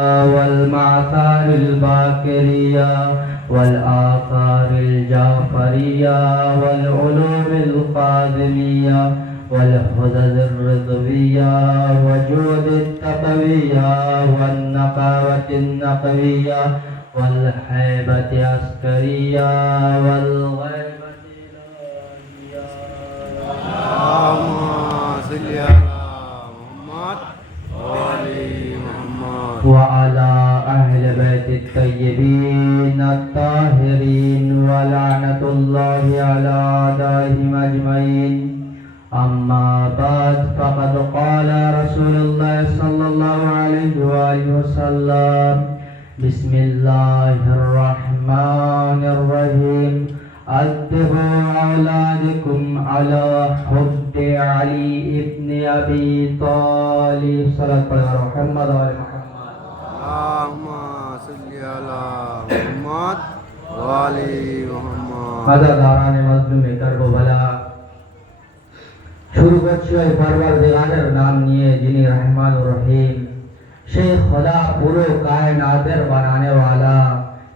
والمعثار الباكرية والآثار الجعفرية والعلوم القادمية والحدد الرضوية وجود التقوية والنقاوة النقوية والهيبة العسكرية والغيبة الإلهية. اللهم صل على محمد وآل محمد وعلى أهل بيت الطيبين الطاهرين ولعنة الله على أعدائهم أجمعين. أما بعد فقد قال رسول الله صلى الله عليه وآله وسلم: بسم الله الرحمن الرحيم. أدبوا أولادكم على حب علي ابن أبي طالب. صلى الله على محمد وعلى محمد. اللهم صل على محمد وآل محمد. هذا داران مظلوم কারবালা। শুরু করছি ওই পরওয়ারদিগারের নাম নিয়ে যিনি রহমানুর রহিম। সেই খোদা পুরো কায়নাতের বানানে ওয়ালা,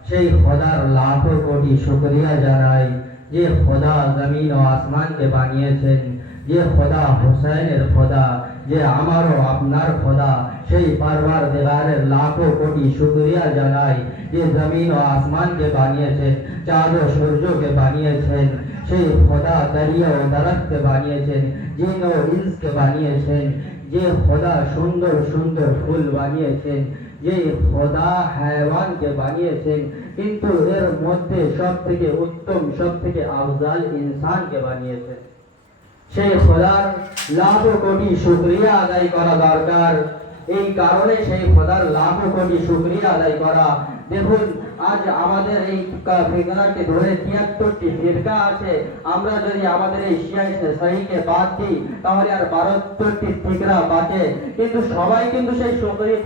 সেই খোদার লাখো কোটি শুকরিয়া জানাই যে খোদা জমিন ও আসমানকে বানিয়েছেন, যে খোদা হুসাইনের খোদা, যে আমারও আপনার খোদা। সেই পরওয়ারদিগারের লাখো কোটি শুকরিয়া জানাই যে জমিন ও আসমানকে বানিয়েছেন, চাঁদ ও সূর্যকে বানিয়েছেন। সেই খোদা দরিয়া ও দরখতকে বানিয়েছেন, জিন ও ইনসকে বানিয়েছেন। যে খোদা সুন্দর সুন্দর ফুল বানিয়েছেন, যে খোদা হায়ওয়ানকে বানিয়েছেন, কিন্তু এর মধ্যে সব থেকে উত্তম, সব থেকে আফজাল ইনসানকে বানিয়েছেন। সেই খোদার লাখো কোটি শুকরিয়া আদায় করা দরকার। এই কারণে সেই খোদার লাখো কোটি শুকরিয়া আদায় করা। দেখুন, আজ আমাদের এই ফিরকাকে ধরে ৭৩টি ফিরকা আছে। আমরা যদি আমাদের এই শিয়াইসে সহিকে বাদ দিই তাহলে আর ৭২টি ফিকরা বাঁচে। কিন্তু সবাই কিন্তু সেই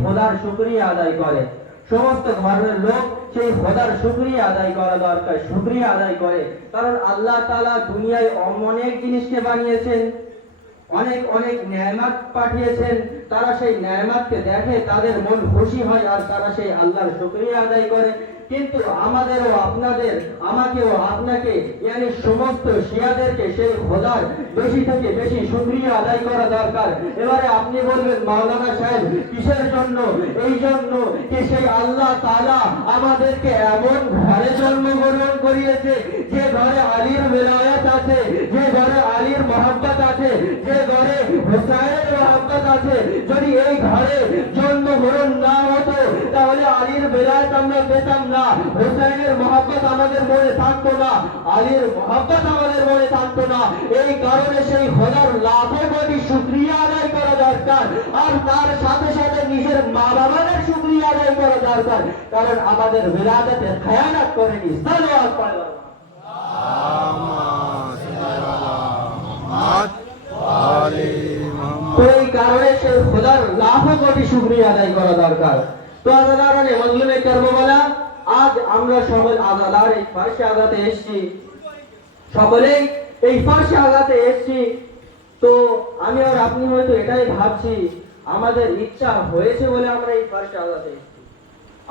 খোদার শুকরিয়া আদায় করে। সমস্ত ধর্মের লোক সেই খোদার শুকরিয়া আদায় করা দরকার, শুকরিয়া আদায় করে। কারণ আল্লাহ তাআলা দুনিয়ায় অনেক জিনিসকে বানিয়েছেন, অনেক অনেক নেয়ামত পাঠিয়েছেন। তারা সেই নেয়ামতকে দেখে, তাদের মন খুশি হয় আর তারা সেই আল্লাহর শুকরিয়া আদায় করে। কিন্তু আমাদেরও, আপনাদের, আমাকেও, আপনাকে, ইয়ানি সমস্ত শিয়াদেরকে সেই খোদার বেশি থেকে বেশি শুকরিয়া আদায় করা দরকার। এবারে আপনি বলবেন, মাওলানা সাহেব কিসের জন্য? এই জন্য যে সেই আল্লাহ তাআলা আমাদেরকে এমন ঘরে জন্মগ্রহণ করিয়েছে যে ঘরে আলীর বেলায়াত আছে, যে ঘরে আলীর মহব্বত আছে, যে ঘরে হুসাইনের মহব্বত আছে। যদি এই ঘরে জন্মগ্রহণ না হতো তাহলে আলীর বেলায়াত আমরা পেতাম না, হুসাইনের মহব্বত আমাদের মনে থাকতো না, আলীর মহব্বত আমাদের মনে থাকতো না। এই কারণে সেই খোদার লাখো কোটি শুকরিয়া আদায় করা দরকার। আর তার সাথে সাথে নিজের মা বাবাদের শুকরিয়া আদায় করা দরকার, কারণ আমাদের বিরাদতে খেয়ানত করেনি। সালাওয়াত পড়ো। তো এই কারণে সেই খোদার লাখো কোটি শুকরিয়া আদায় করা দরকার। তো আজাদারানে মজলুমে কারবালা, আজ আমরা সকল আজাদার এই ফারসে আজাতে এসেছি, সকলেই এই ফারসে আজাতে এসেছি। তো আমি আর আপনি হয়তো এটাই ভাবছি, আমাদের ইচ্ছা হয়েছে বলে আমরা এই ফারসে আজাতে এসেছি,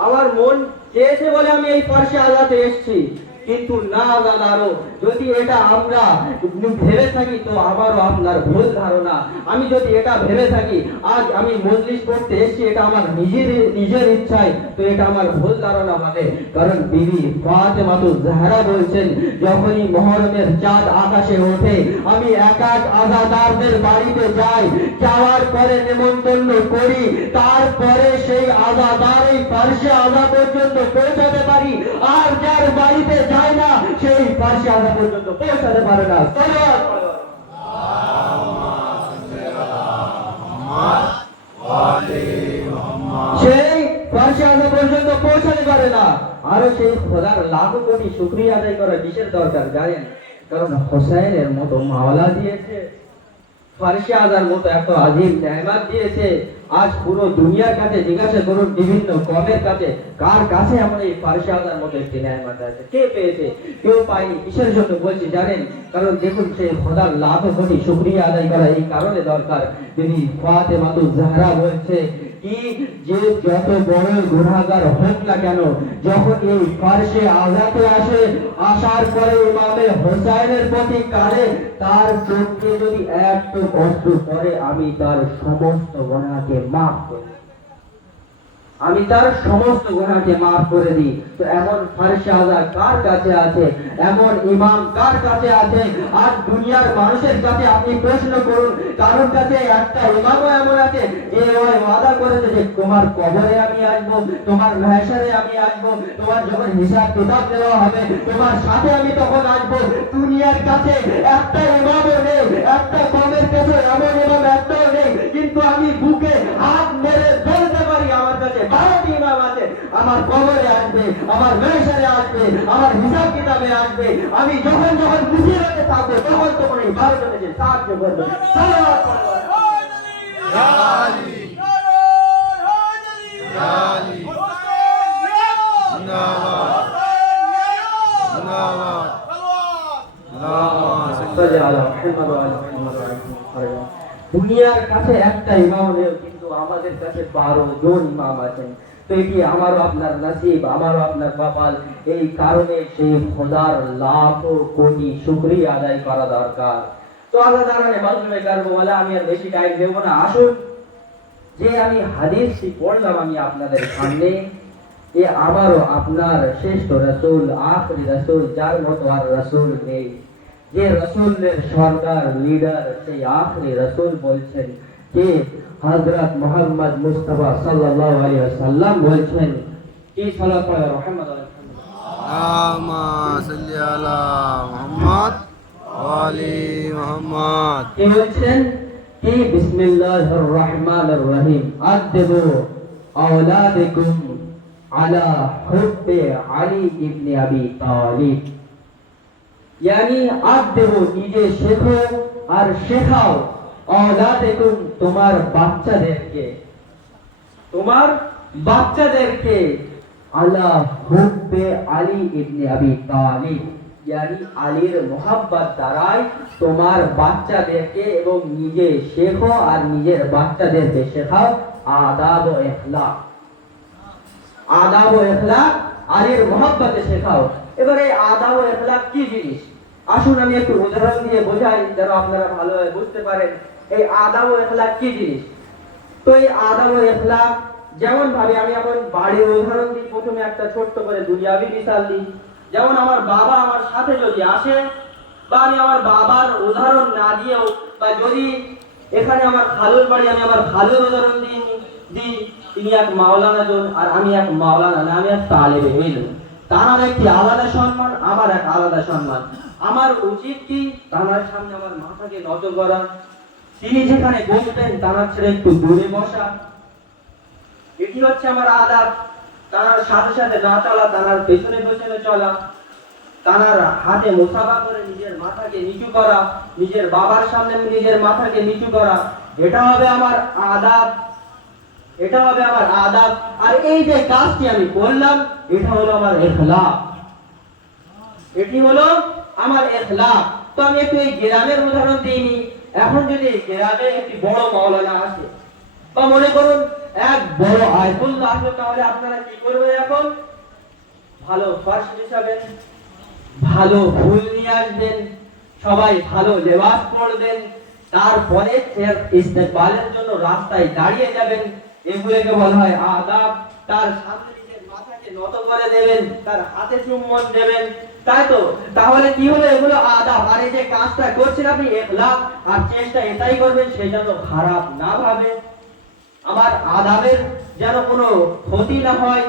আমার মন চেয়েছে বলে আমি এই ফারসে আজাতে এসেছি। কিন্তু না আজাদারও, যদি এটা আমরা ভেবে থাকি তো আমারও আপনার ভুল ধারণা। আমি যদি এটা ভেবে থাকি আজ আমি মজলিস করতে এসেছি এটা আমার নিজের ইচ্ছায়, তো এটা আমার ভুল ধারণা হবে। কারণ বিবি ফাতেমাতুজ জাহরা বলছেন, যখনই মুহররমের চাঁদ আকাশে ওঠে আমি এক এক আজাদারদের বাড়িতে যাই, যাওয়ার পরে নিমন্ত্রণ করি, তারপরে সেই আজাদার এই ফারসে আজা পর্যন্ত পৌঁছাতে পারি। আর যার বাড়িতে যায় না সেই ফারসে আজা পর্যন্ত পৌঁছাতে পারে না। সেই ফারসে আজা পর্যন্ত পৌঁছাতে পারে না। আরো সেই খোদার লাখো কোটি শুকরিয়া আদায় করা কিসের দরকার জানেন? কারণ হোসেনের মতো মাওলা দিয়েছে, ফারসে আজার মতো এত আজিম নেয়ামত দিয়েছে। আজ পুরো দুনিয়ার কাছে জিজ্ঞাসা করুন, বিভিন্ন কমের কাছে, কার কাছে এমন এই ফারসে আজার মতো একটি নেয়ামত আছে? কে পেয়েছে? কেউ পায়নি। কিসের জন্য বলছি জানেন? কারণ দেখুন, সেই খোদার লাখো কোটি শুকরিয়া আদায় করা এই কারণে দরকার। যিনি ফাতেমাতুজ জাহরা বলছে কি যে যত বড় গুনাহগার হোক না কেন, যখন এই ফারশে আযাতে আসে, আসার পরে ইমামে হোসাইনের প্রতি কাঁদে, তার চোখে যদি একটু কষ্ট পড়ে, আমি তার সমস্ত গুনাহকে মাফ করি, আমি তার সমস্ত গুনাহকে মাফ করে দিই। তো এমন ফারশে আযা কার কাছে আছে, এমন ইমাম কার কাছে আছে? আজ দুনিয়ার মানুষের কাছে আপনি প্রশ্ন করুন, কারোর কাছে একটা ইমামও এমন আছে যে ওই ওয়াদা করেছে যে তোমার কবরে আমি আসবো, তোমার মাহশারে আমি আসবো, তোমার যখন হিসাব কিতাব দেওয়া হবে তোমার সাথে আমি তখন আসবো? দুনিয়ার কাছে একটা ইমামও নেই, একটা কমের কাছে এমন ইমাম একটাও নেই। কিন্তু আমি বুকে হাত মেরে বলতে পারি আমার কাছে 12টি ইমাম আছে, আমার কবরে আসবে, আমার মাহশারে আসবে, আমার হিসাব কিতাবে আসবে। আমি যখন যখন খুশি রাখতে থাকবো তখন তখন এই 12 জনকে সাহায্য করবে। সালাওয়াত পড়ো। ইয়া আলী, ইয়া আলী, জিন্দাবাদ, জিন্দাবাদ, আল্লাহুম্মা সাল্লি আলা মুহাম্মাদ ওয়া আলা মুহাম্মাদ ওয়া আলা দুনিয়ার কাছে একটা ইমাম নেই, কিন্তু আমাদের কাছে 12 জন ইমাম আছেন। তো এটি আমারও আপনার নসিব, আমারও আপনার কপাল। এই কারণে সেই খোদার লাখো কোটি শুকরিয়া আদায় করা দরকার। তো আল্লাহ জানানে মাধ্যমে করবো বলে আমি আর বেশি টাইম দেব না। আসুন, যে আমি হাদিসটি পড়লাম আমি আপনাদের সামনে, এ আমারও আপনার শ্রেষ্ঠ রাসূল, আখরি রাসূল, যার মতো আর রাসূল নেই। যে রাসূলের সরকার, লিডার, সেই আখরি রাসূল বলছেন যে হযরত মুহাম্মদ মুস্তাফা সাল্লাল্লাহু আলাইহি ওয়াসাল্লাম বলছেন কি সালাত পড়ে মুহাম্মদ আল্লাহুম্মা সাল্লি আলা মুহাম্মদ ওয়া আলি মুহাম্মদ। কি বলছেন কি বিসমিল্লাহির রহমানির রহিম আদিবু আওলাদাকুম আলা হুব্বি আলী ইবনে আবি তালিব। यानी आप देवो নিজে শেখো আর শেখাও औलादकुम তোমার বাচ্চাদেরকে, তোমার বাচ্চাদেরকে আলা হুব্বে আলী ইবনে আবি তালিব, यानी আলীর মোহাব্বত দ্বারাই তোমার বাচ্চাদেরকে এবং নিজে শেখো আর নিজের বাচ্চাদেরকে শেখাও আদাব ও ইখলাক। আদাব ও ইখলাক আলীর মোহাব্বতে শেখাও। এবারে আদাব ও ইখলাক কি জিনিস, আসুন আমি একটু উদাহরণ দিয়ে বোঝাই যেন আপনারা ভালোভাবে বুঝতে পারেন এই আদাব ও ইখলাক কি জিনিস। তো এই আদাব ও ইখলাক যেমন ভাবে আমি এখন বাড়ির উদাহরণ দিই। প্রথমে একটা ছোট্ট করে দুনিয়াবি মিসাল দিই। যেমন আমার বাবা আমার সাথে যদি আসে, বা আমি আমার বাবার উদাহরণ না দিয়েও, বা যদি এখানে আমার খালুর বাড়ি, আমি আমার খালুর উদাহরণ দিই। তিনি এক মাওলানা জন আর আমি এক মাওলানা না, আমি এক তালেবে ইলম। তার একটি আলাদা সম্মান, আমার এক আলাদা সম্মান। আমার উচিত কি তার সামনে আমার মাথাকে নত করা, তিনি যেখানে বসবেন তার ছেড়ে একটু দূরে বসা, এটি হচ্ছে আমার আদাব। তার সাথে সাথে না চলা, তার পেছনে পেছনে চলা, তার হাতে মুসাফা করে নিজের মাথাকে নিচু করা, নিজের বাবার সামনে নিজের মাথাকে নিচু করা, এটা হবে আমার আদাব, এটা হবে আমার আদাব। আর এই যে কাজটি আমি করলাম এটা হলো আমার ইখলাক, এটি হলো আমার ইখলাক। তো আমি একটু এই গ্রামের উদাহরণ দিইনি। এখন যদি গ্রামে একটি বড় মাওলানা আসে, বা মনে করুন এক বড় আয়তুল্লাহ আসবে, তাহলে আপনারা কি করবেন? এখন ভালো ফার্স হিসাবে ভালো ফুল নিয়ে আসবেন, সবাই ভালো লেবাস পরবেন, তারপরে ইস্তেকবালের জন্য রাস্তায় দাঁড়িয়ে যাবেন। এগুলোকে বলা হয় আদাব। তার সামনে নিজের মাথাকে নত করে দেবেন, তার হাতে চুম্বন দেবেন, তাই তো? তাহলে কি হলো? এগুলো আদাব। আর এই যে কাজটা করছেন আপনি ইখলাক, আর চেষ্টা এটাই করবেন সেটা তো খারাপ না ভাবে, আমার আদাবের যেন কোনো ক্ষতি না হয়,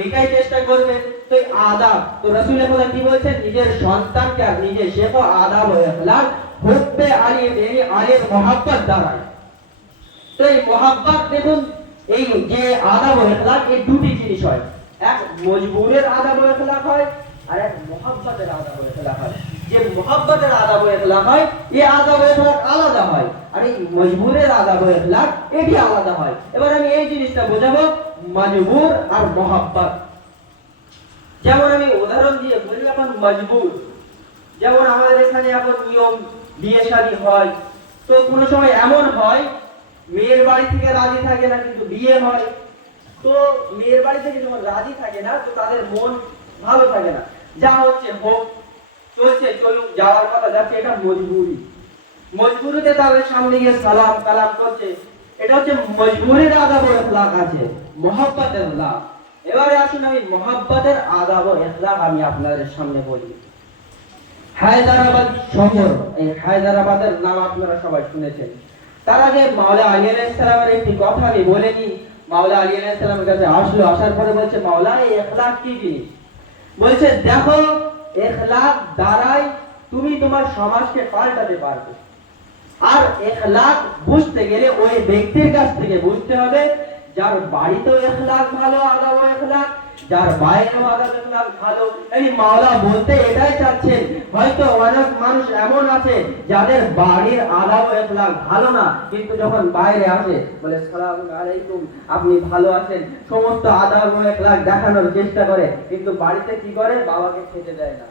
এইটাই চেষ্টা করবেন। তো এই আদাব, তো রাসূল খোদা কি বলছেন? নিজের সন্তানকে আর নিজে শেখো আদাব ও ইখলাক হুব্বে আলী, এই আলীর মোহাব্বত দ্বারা। তো এই মোহাব্বত দেখুন, এই যে আদাব ও ইখলাক, এই দুটি জিনিস হয়। এক মজবুরের আদাব ও ইখলাক হয়, আর এক মোহাব্বতের আদাব ও ইখলাক হয়। যে মোহাব্বতের আদাব ও ইখলাক হয়, এই আদাব ও ইখলাক আলাদা হয়, আর এই মজবুরের আদাব ও ইখলাক এটি আলাদা হয়। এবার আমি এই জিনিসটা বোঝাবো, মজবুর আর মোহাব্বত। যেমন আমি উদাহরণ দিয়ে বলি, এখন মজবুর, যেমন আমাদের এখানে এখন নিয়ম বিয়ে শাদী হয়, তো কোনো সময় এমন হয় মেয়ের বাড়ি থেকে রাজি থাকে না, কিন্তু বিয়ে হয়। তো মেয়ের বাড়ি থেকে যখন রাজি থাকে না, তো তাদের মন ভালো থাকে না। যা হচ্ছে হোক, চলছে চলুক, যাওয়ার কথা যাচ্ছে, এটা মজবুরি। মজবুরিতে তাদের সামনে গিয়ে সালাম কালাম করছে, এটা হচ্ছে মজবুরির আদাব ও ইখলাক আছে, মহব্বতের লাভ। এবারে আসুন আমি মহব্বতের আদাব ও ইখলাক আমি আপনাদের সামনে বলি। হায়দ্রাবাদ শহর, এই হায়দ্রাবাদের নাম আপনারা সবাই শুনেছেন। তার আগে মাওলা আলী আলাইহিস সালামের একটি কথা আমি বলে নিই। মাওলা আলী আলাইহিস সালামের কাছে আসলো, আসার পরে বলছে, মাওলা এই ইখলাক কি জিনিস? বলছে, দেখো, ইখলাক দ্বারাই তুমি তোমার সমাজকে পাল্টাতে পারবে। আর ইখলাক বুঝতে গেলে ওই ব্যক্তির কাছ থেকে বুঝতে হবে যার বাড়িতেও ইখলাক ভালো, আদব ও ইখলাক, যার বাইরেও আদব ইখলাক ভালো। এই মাওলা বলতে এটাই চাচ্ছেন, হয়তো অনেক মানুষ এমন আছে যাদের বাড়ির আদব ও ইখলাক ভালো না, কিন্তু যখন বাইরে আসে বলে সালামু আলাইকুম, আপনি ভালো আছেন, সমস্ত আদব ও ইখলাক দেখানোর চেষ্টা করে, কিন্তু বাড়িতে কি করে? বাবাকে খেতে দেয় না,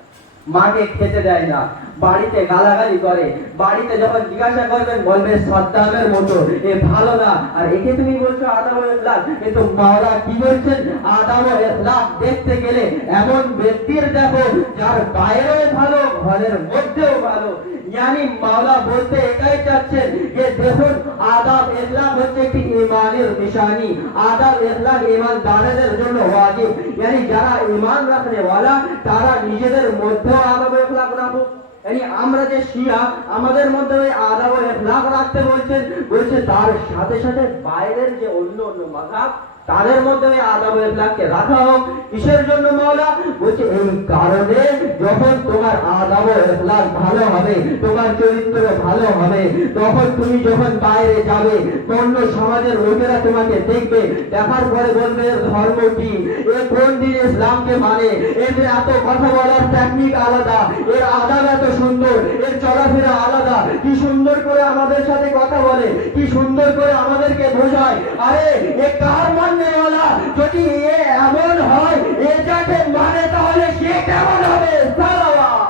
মাকে খেতে দেয় না, বাড়িতে গালাগালি করে। বাড়িতে যখন জিজ্ঞাসা করবেন বলবে সাদ্দামের মতো, এ ভালো না। আর একে তুমি বলছো আদব ও ইখলাক, কিন্তু মাওলা কি বলছেন? আদব ও ইখলাক দেখতে গেলে এমন ব্যক্তির দেখো যার বাইরেও ভালো, ঘরের মধ্যেও ভালো। यानी মাওলা বলতে এটাই চাচ্ছেন যে দেখুন, আদব ইখলাক হচ্ছে একটি ঈমানের নিশানি। আদব ইখলাক ঈমানদারদের জন্য ওয়াজিব। यानी যারা ঈমান রাখনে ওয়ালা তারা নিজেদের মধ্যে আদব ইখলাক রাখুক। यानी আমরা যে শিয়া, আমাদের মধ্যে ওই আদব ও ইখলাক রাখতে বলছেন, বলছে তার সাথে সাথে বাইরের যে অন্য অন্য মাযহাব তাদের মধ্যে ওই আদব ও ইখলাককে রাখা হোক। কিসের জন্য মাওলা? বলছে এই কারণে যখন তোমার আদব ও ইখলাক ভালো হবে, তোমার চরিত্র ভালো হবে, তখন তুমি যখন বাইরে যাবে, অন্য সমাজের লোকেরা তোমাকে দেখবে, দেখার পরে বলবে এর ধর্ম কি, এ কোন দিন ইসলামকে মানে, এর এত কথা বলার টেকনিক আলাদা, এর আদব এত সুন্দর, এর চলাফেরা আলাদা, কি সুন্দর করে আমাদের সাথে কথা বলে, কি সুন্দর করে আমাদেরকে বোঝায়। আরে এ কার মাননেওয়ালা? যদি এ এমন হয়, এ যাকে মানে, তাহলে সে কেমন হবে? সালাওয়াত।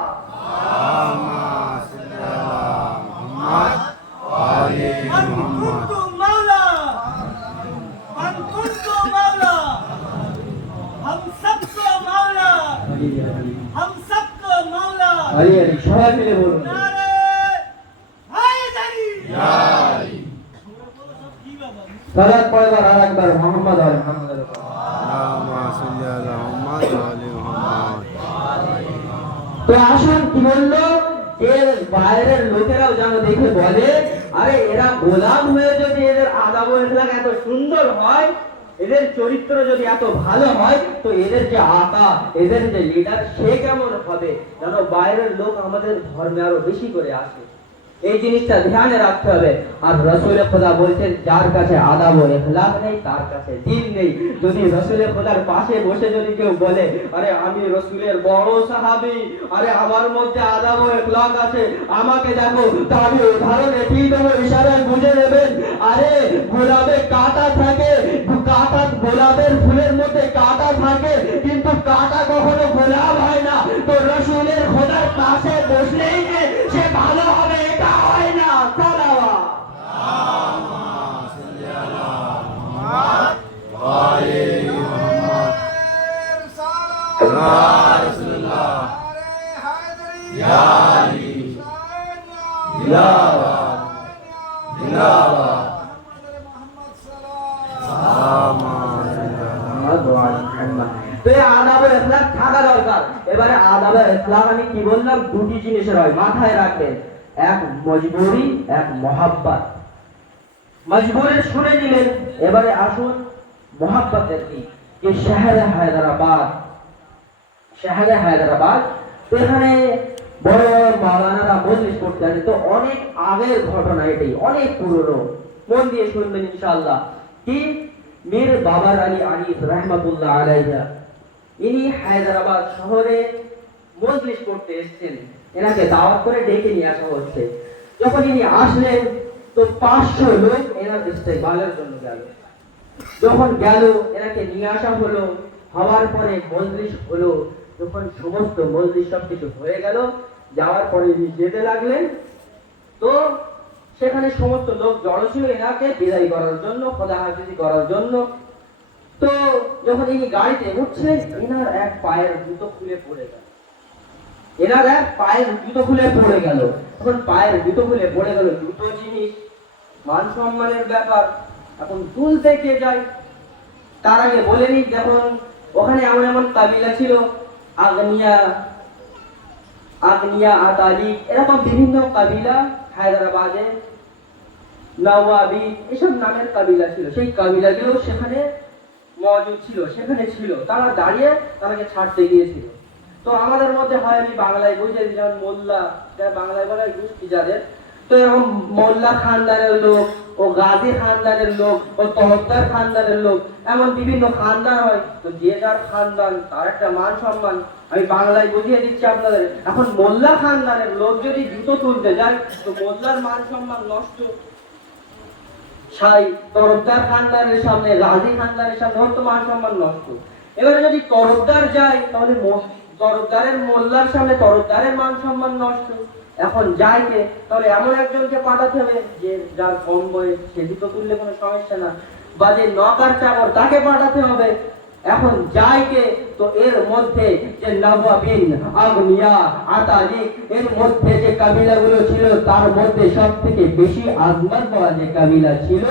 من كنت مولا من كنت مولا हम सबको मौला हम सबको मौला আরে আরে সবাই মিলে বলুন, नारे हैदरी সালাত পড়বার আর একবার মুহাম্মদ আর মুহাম্মাদের উপর। اللهم صل على محمد وعلى محمد তো আসুন কি বললো, এর বাইরের লোকেরাও যেন দেখে বলে, আরে এরা গোলাম হয়ে যদি এদের আদব ও ইখলাক এত সুন্দর হয়, এদের চরিত্র যদি এত ভালো হয়, তো এদের যে আকা, এদের যে লিডার, সে কেমন হবে? যেন বাইরের লোক আমাদের ধর্মে আরো বেশি করে আসে। এই জিনিসটা ধ্যানে রাখতে হবে। আর রাসূল খোদা বলছেন, যার কাছে আদব ও ইখলাক নেই তার কাছে দ্বীন নেই। যদি রাসূল খোদার পাশে বসে যদি কেউ বলে, আরে আমি রাসূলের বড় সাহাবী, আরে আমার মধ্যে আদব ও ইখলাক আছে, আমাকে দেখো, তাহলে উদাহরণ এটি দেবো, ইশারায় বুঝে নেবেন। আরে গোলাপে কাঁটা থাকে, কাঁটা, গোলাপের ফুলের মধ্যে কাঁটা থাকে, কিন্তু কাঁটা কখনো গোলাপ হয় না। তো রাসূলের খোদার পাশে বসলেই যে সে ভালো হবে এটা হয় না। সালাওয়াত। তো এই আদব ও ইখলাক থাকা দরকার। এবারে আদব ও ইখলাক আমি কি বললাম? দুটি জিনিসের হয়, মাথায় রাখবেন, এক মজবুরি, এক মহাব্বত। মজবুরি শুনে নিলেন, এবারে আসুন মহাব্বতের কি। যে শহরে হায়দ্রাবাদ, শহরে হায়দ্রাবাদ, এখানে বড় বড় মাওলানারা মজলিস করতে আসে। তো অনেক আগের ঘটনা, এটাই অনেক পুরনো, মন দিয়ে শুনবেন ইনশাআল্লাহ। কি মীর বাবার আলী আনিস রহমাতুল্লাহ আলাইহি, ইনি হায়দ্রাবাদ শহরে মজলিস করতে এসেছেন। এনাকে দাওয়াত করে ডেকে নিয়ে আসা হচ্ছে। যখন ইনি আসলেন, তো 500 লোক এনার ইস্তেকবালের জন্য গেল। যখন গেল, এনাকে নিয়ে আসা হলো, হওয়ার পরে মজলিস হলো। যখন সমস্ত মজলিস সব কিছু হয়ে গেল, যাওয়ার পরে ইনি যেতে লাগলেন, তো সেখানে সমস্ত লোক জড়ো ছিল এনাকে বিদায় করার জন্য, খোদা হাফেজি করার জন্য। তো যখন ইনি গাড়িতে উঠছেন, এনার এক পায়ের জুতো খুলে পড়ে গেল। এনার এক পায়ের জুতো খুলে পড়ে গেল। এখন পায়ের জুতো খুলে পড়ে গেল, জুতো জিনিস, মান সম্মানের ব্যাপার। এখন তুলতে কে যায়? তার আগে বলে নি, যখন ওখানে এমন এমন কাবিলা ছিল, আগনিয়া, আতালি, এরকম বিভিন্ন কাবিলা, হায়দ্রাবাদে নওয়াবি, এসব নামের কাবিলা ছিল। সেই কাবিলাগুলো সেখানে মজুদ ছিল, সেখানে ছিল। তারা দাঁড়িয়ে তাদেরকে ছাড়তে গিয়েছিল। তো আমাদের মধ্যে হয়, আমি বাংলায় বুঝে যেমন মোল্লা, বাংলায় বলে গোষ্ঠী যাদের, তো এরকম মোল্লা খানদানের লোক, ও গাজী খানদানের লোক, ও তহদ্দার খানদানের লোক, এমন বিভিন্ন খানদান হয়। তো যে যার খানদান তার একটা মান সম্মান। আমি বাংলায় বুঝিয়ে দিচ্ছি আপনাদের। এখন মোল্লা খানদানের লোক যদি জুতো তুলতে যায়, তো মোল্লার মান সম্মান নষ্ট। তরফদার খানদানের সামনে, গাজী খানদানের সামনে ওর তো মান সম্মান নষ্ট। এবারে যদি তরফদার যায়, তাহলে তরফদারের মোল্লার সামনে তরফদারের মান সম্মান নষ্ট। এখন যাইকে তাহলে এমন একজনকে পাঠাতে হবে যে যার কম বয়স, সে জুতো তুললে কোনো সমস্যা না, বা যে নকার চাকর তাকে পাঠাতে হবে। এখন যাইকে তো এর মধ্যে যে নওয়াবিন, আগনিয়া, আতালি, এর মধ্যে যে কাবিলাগুলো ছিল, তার মধ্যে সব থেকে বেশি আজমত পাওয়া যে কাবিলা ছিল,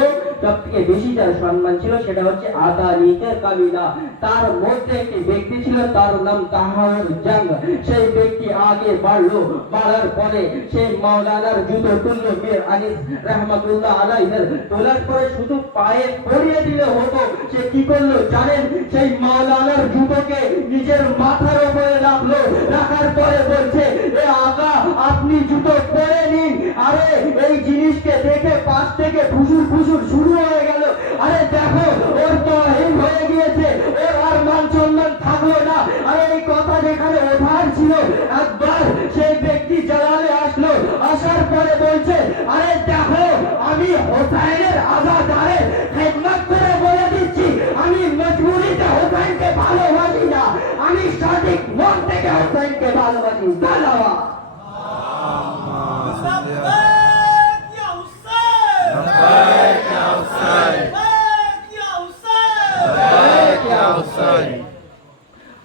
সব থেকে বেশি যার সম্মান ছিল, সেটা হচ্ছে আতালিকের কাবিলা। তার মধ্যে একটি ব্যক্তি ছিল, তার নাম তাহারুল জং। সেই ব্যক্তি আগে বাড়লো, বাড়ার পরে সেই মাওলানার জুতো তুললো, মীর আনিস রহমাতুল্লাহ আলাইহির। তোলার পরে শুধু পায়ে পরিয়ে দিলে হতো। সে কি করলো জানেন? সেই মাওলানার জুতোকে নিজের মাথার উপরে রাখলো। রাখার পরে বলছে, এ আকা, আপনি জুতো পরে নিন। আরে এই জিনিসকে দেখে পাশ থেকে ফুসুর ফুসুর শুরু হয়ে গেল। আরে দেখো, ওর তহিন হয়ে গিয়েছে, ওর আর মান সম্মান থাকলো না। আরে এই কথা যেখানে ওঠার ছিল, একবার সেই ব্যক্তি জালালে আসলো। আসার পরে বলছে, আরে দেখো, আমি হোসাইনের আজাদারের খেদমত করে বলে দিচ্ছি, আমি মজবুরিতে হোসাইনকে ভালোবাসি না, আমি সঠিক মন থেকে হোসাইনকে ভালোবাসি। দালাওয়া لبيك يا حسين لبيك يا حسين لبيك يا حسين لبيك يا حسين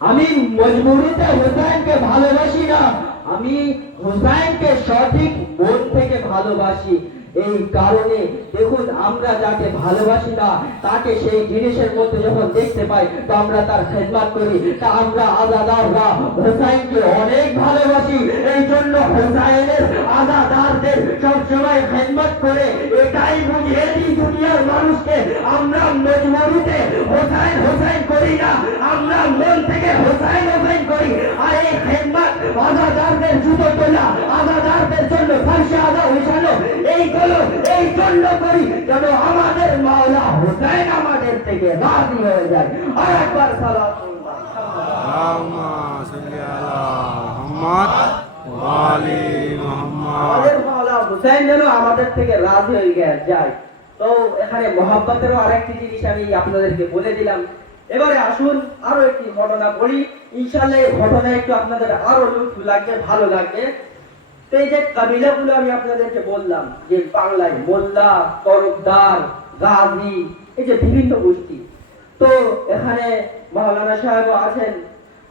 আমি মজবুরিতে হোসাইনকে ভালোবাসি না, আমি হোসাইনকে সঠিক মন থেকে ভালোবাসি। এই কারণে দেখুন, আমরা যাকে ভালোবাসি না, তাকে সেই জিনিসের মধ্যে যখন দেখতে পাই, তো আমরা তার খেদমত করি। তা আমরা আজাদাররা হোসাইনকে অনেক ভালোবাসি। এই জন্য হোসাইনের আজাদারদের সবসময় খেদমত করে এটাই বুঝিয়ে দিই দুনিয়ার মানুষকে, আমরা মজবুরিতে হোসাইন হোসাইন করি না, আমরা মন থেকে হোসাইন হোসাইন করি। আর এই খেদমত, আজাদারদের জুতো তোলা, আজাদারদের জন্য ফাঁসি আজা হইসানো, এইগুলো এই জন্য করি যেন আমাদের মাওলা হোসেন আমাদের থেকে রাজি হয়ে যায়। আর একবার সালাতুল্লাহ اللهم صل على محمد وعلى محمد আমাদের মাওলা হোসেন যেন আমাদের থেকে রাজি হয়ে যায়। তো এখানে মহব্বতেরও আরেকটি জিনিস আমি আপনাদেরকে বলে দিলাম। এবারে আসুন আরো একটি ঘটনা বলি, ইনশাআল্লাহ এই ঘটনা একটু আপনাদের আরো লুৎফ লাগবে, ভালো লাগবে। তো এই যে কাবিলাগুলো আমি আপনাদেরকে বললাম, যে বাংলায় মোল্লা, তরফদার, গাজী, এই যে বিভিন্ন গোষ্ঠী। তো এখানে মাওলানা সাহেব আছেন,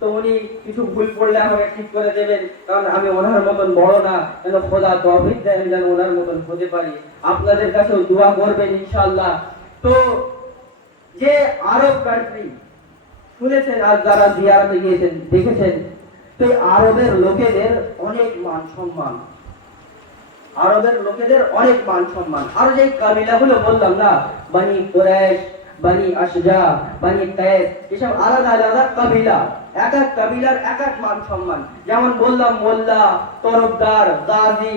তো উনি কিছু ভুল পড়লে আমাকে ঠিক করে দেবেন, কারণ আমি ওনার মতন বড় না, যেন খোদা তৌফিক দেন যেন ওনার মতন হতে পারি। আপনাদের কাছেও দোয়া করবেন ইনশাআল্লাহ। তো যে আরব কান্ট্রি শুনেছেন, আর যারা জিয়ারতে গিয়েছেন দেখেছেন, তো আরবের লোকেদের অনেক মান সম্মান, আরবের লোকেদের অনেক মান সম্মান। আর যে কাবিলাগুলো বললাম না, বনি কুরাইশ, বনি আশজা, বনি কায়েস, এসব আলাদা আলাদা কাবিলা, এক এক কাবিলার এক এক মান সম্মান। যেমন বললাম মোল্লা, তরফদার, গাজী,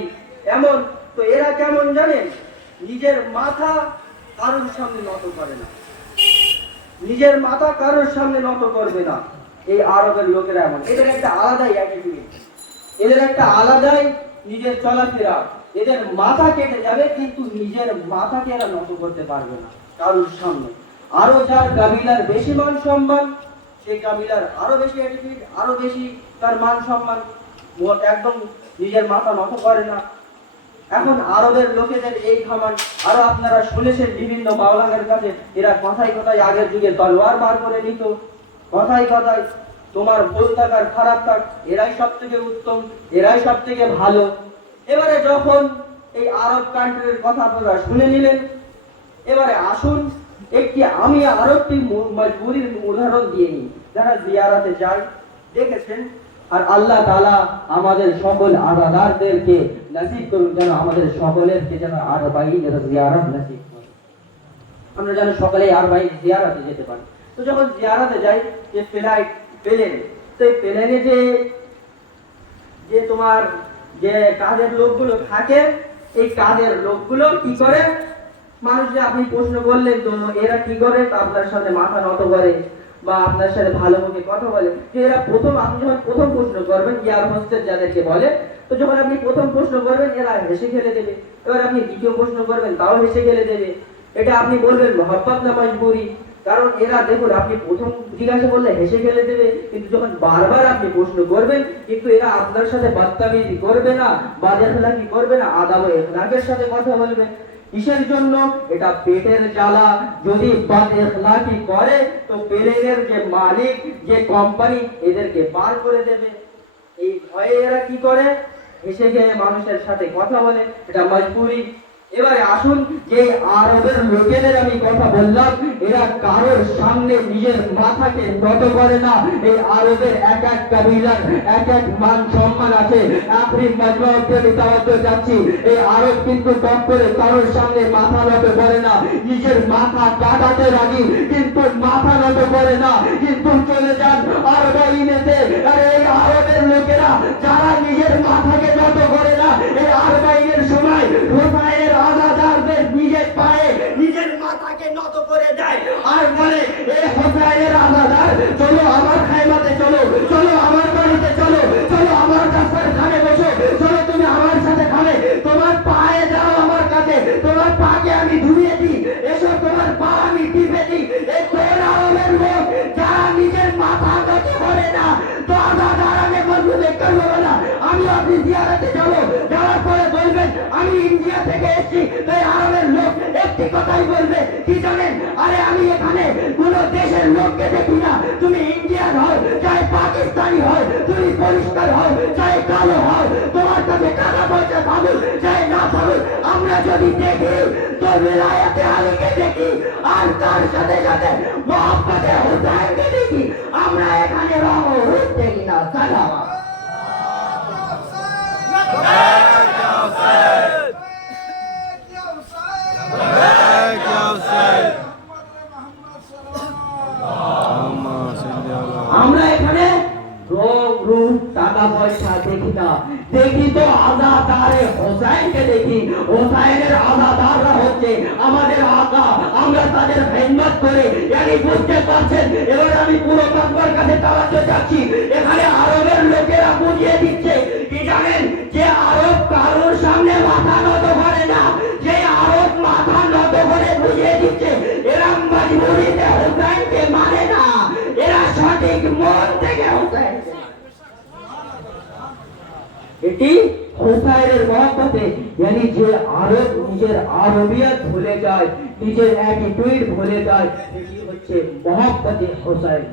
এমন। তো এরা কেমন জানেন? নিজের মাথা কারোর সামনে নত করে না, নিজের মাথা কারোর সামনে নত করবে না। এই আরবের লোকেরা এমন, এদের একটা আলাদাই অ্যাটিটিউড, এদের একটা আলাদাই নিজের চলাফেরা। এদের মাথা কেটে যাবে, কিন্তু নিজের মাথাকে এরা নত করতে পারবে না কারোর সামনে। আরো যার কাবিলার বেশি মান সম্মান, সেই কাবিলার আরো বেশি অ্যাটিটিউড, আরো বেশি তার মান সম্মান, একদম নিজের মাথা নত করে না। এখন আরবের লোকেদের এই ঘমন্ড, আরো আপনারা শুনেছেন বিভিন্ন মাওলানার কাছে এরা কথায় কথায় আগের যুগে তলোয়ার বার করে নিত, কথায় কথায় তোমার ভুল থাক আর খারাপ থাক এরাই সব থেকে উত্তম, এরাই সব থেকে ভালো। এবারে যখন এই আরব কান্ট্রির কথা আপনারা শুনে নিলেন, এবারে আসুন আমি আরো একটি মজবুরির উদাহরণ দিয়ে নিই। যারা জিয়ারাতে যায় দেখেছেন, আর আল্লাহ তাআলা আমাদের সকল আযাদারদেরকে নসিব করুন, যেন আমাদের সকলেরকে যেন আরবাইনের জিয়ারত নসিব করে, আমরা যেন সকলেই আরবাইন জিয়ারতে যেতে পারি। তো যখন জিয়ারতে যাই, যে ফ্লাইট প্লেন, তো এই প্লেনে যে তোমার যে কাজের লোকগুলো থাকে, এই কাজের লোকগুলো কি করে, মানুষ যে আপনি প্রশ্ন করলেন তো এরা কি করে, তা আপনার সাথে মাথা নত করে বা আপনার সাথে ভালো মুখে কথা বলে। যে এরা আপনি যখন প্রথম প্রশ্ন করবেন, এয়ার হোস্টেস যাদেরকে বলে, তো যখন আপনি প্রথম প্রশ্ন করবেন এরা হেসে খেলে দেবে, এবার আপনি দ্বিতীয় প্রশ্ন করবেন তাও হেসে খেলে দেবে। এটা আপনি বলবেন মহব্বত না মজবুরি, কারণ এরা দেখুন আপনি প্রথম জিজ্ঞাসা করলে হেসে খেলে দেবে, কিন্তু যখন বারবার আপনি প্রশ্ন করবেন কিন্তু এরা আপনার সাথে বদতমিজি করবে না, বাদএখলাকি করবে না, আদাব ও এখলাকের সাথে কথা বলবে। কিসের জন্য? এটা পেটের জ্বালা। যদি বদএখলাকি করে তো প্লেনের যে মালিক, যে কোম্পানি, এদেরকে বার করে দেবে। এই ভয়ে এরা কি করে, হেসে গিয়ে মানুষের সাথে কথা বলে, এটা মজবুরি। এবারে আসুন, যে আরবের লোকেদের আমি কথা বললাম, এরা কারোর সামনে নিজের মাথাকে নত করে না। এই আরবের এক এক কবিলার এক এক মান সম্মান আছে। আপনি মজমাউদ্দিন আমি তাওয়াজ্জুহ যাচ্ছি, এই আরব কিন্তু টপ করে কারোর সামনে মাথা নত করে না, নিজের মাথা কাটাতে রাজি কিন্তু মাথা নত করে না। কিন্তু চলে যান আরবাইনেতে, আর এই আরবের লোকেরা যারা নিজের মাথাকে নত করে না, এই আরবাইনের সময় হোসাইনের আযাদারদের নিজের পায়ে নিজের মাথাকে নত করে দেয় আর বলে, এই হোসাইনের আযাদার চলো আমার খায়মাতে, চলো চলো আমার বাড়িতে, চলো চলো আমার রাস্তার ধারে বসো, চলো তুমি আমার সাথে খাবে, তোমার পায়ে দাও আমার কাছে, তোমার পাকে আমি ধুয়ে দিই, এসো তোমার পা আমি টিপে দিই। এই কোন আরবের লোক যারা নিজের মাথা নত করে না, তো আযাদার আমি বলবো দেখতে হবে না, আমি আপনি জিয়ারতে যাবো, যাওয়ার পরে বলবেন আমি ইন্ডিয়া থেকে এসেছি। তাই আরবের লোক একটি কথাই বলবে, কি জানেন, আরে আমি এখানে কোন দেশের লোককে দেখি না, তুমি ইন্ডিয়ান হও চাই পাকিস্তানি হও, তুমি পরিষ্কার হও চাই কালো হও, তোমার কাছে টাকা পয়সা থাকুক চাই না থাকুক, আমরা যদি দেখি তো বেলায়েতে আলীকে দেখি, আর তার সাথে সাথে মোহাম্মদে হুসাইনকে দেখি, আমরা এখানে রং ও রূপ দেখি না। সালাম। আমরা এখানে রং রূপ টাকা পয়সা দেখি না, দেখি তো আযাদারে হোসাইনকে দেখি। হোসাইনের আযাদাররা হচ্ছে আমাদের আকা, আমরা তাদের খেদমত করে, yani বুঝতে পারছেন। এবার আমি পুরো বাংলার কাছে তাওয়াজ্জুহ যাচ্ছি, এখানে আরবের লোকেরা বুঝিয়ে দিচ্ছে, কি জানেন, যে আরব কারোর সামনে মাথা নত করে না, যে আরব মাথা নত করে বুঝিয়ে দিচ্ছে এরা মজবুরিতে হোসাইনকে মানে না, এরা সঠিক মন থেকে হোসাইনকে। এটি হোসাইনের মহব্বতে, yani যে আরব নিজের আরবিয়ত ভুলে যায়, নিজের অ্যাটিটিউড ভুলে যায়, এটি হচ্ছে মহব্বতে হোসাইন,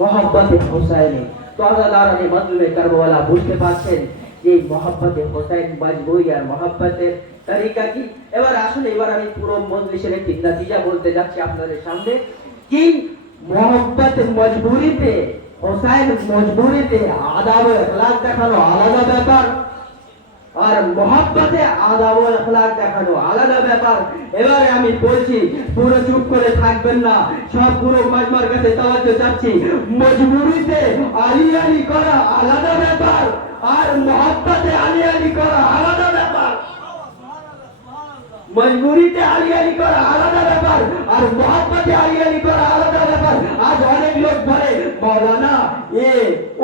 মহব্বতে হোসাইন। তো আযাদারানে মাজলুমে কারবালা বুঝতে পারছেন যে মহব্বতে হোসাইন মজবুরি আর মহব্বতের তরিকা কি। এবার আসলে আমি পুরো মজলিসের একটি নতিজা বলতে যাচ্ছি আপনাদের সামনে, কি মহব্বত মজবুরিতে, হোসাইন মজবুরিতে আদাব ও এখলাক দেখানো আলাদা ব্যাপার, আর মহব্বতে আদাব ও এখলাক দেখানো আলাদা ব্যাপার। এবারে আমি বলছি, পুরো চুপ করে থাকবেন না, সব পুরো মাজমার কাছে তাওয়াজ্জুহ চাচ্ছি। মজবুরিতে আলী আলী করা আলাদা ব্যাপার, আর মহব্বতে আলী আলী করা আলাদা ব্যাপার। মজবুরিতে আলী আলী করা আলাদা ব্যাপার, আর মহব্বতে আলী আলী করা আলাদা ব্যাপার। আজ অনেক লোক বলে মাওলানা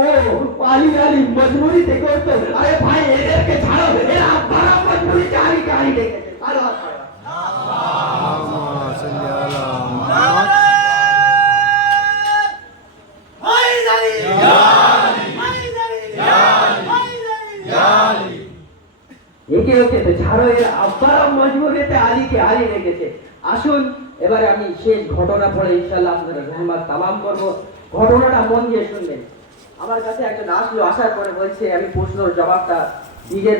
ও আলী আলী মজবুরিতে করতো, আরে ভাই এদেরকে ছাড়ো, এরা আপনারা মজবুরিতে আলীকে আলী ডেকেছে। আল্লাহ বলছে তো ছাড়ো, এর আব্বারা মজবুরিতে আলীকে আলী রেখেছে। আসুন এবারে আমি শেষ ঘটনা পড়ে ইনশাআল্লাহ আপনাদের রহমত তামাম করব। ঘটনাটা মন দিয়ে শুনবেন। আমার কাছে একজন আসলো, আসার পরে বলছে আমি প্রশ্নের জবাবটা নিজের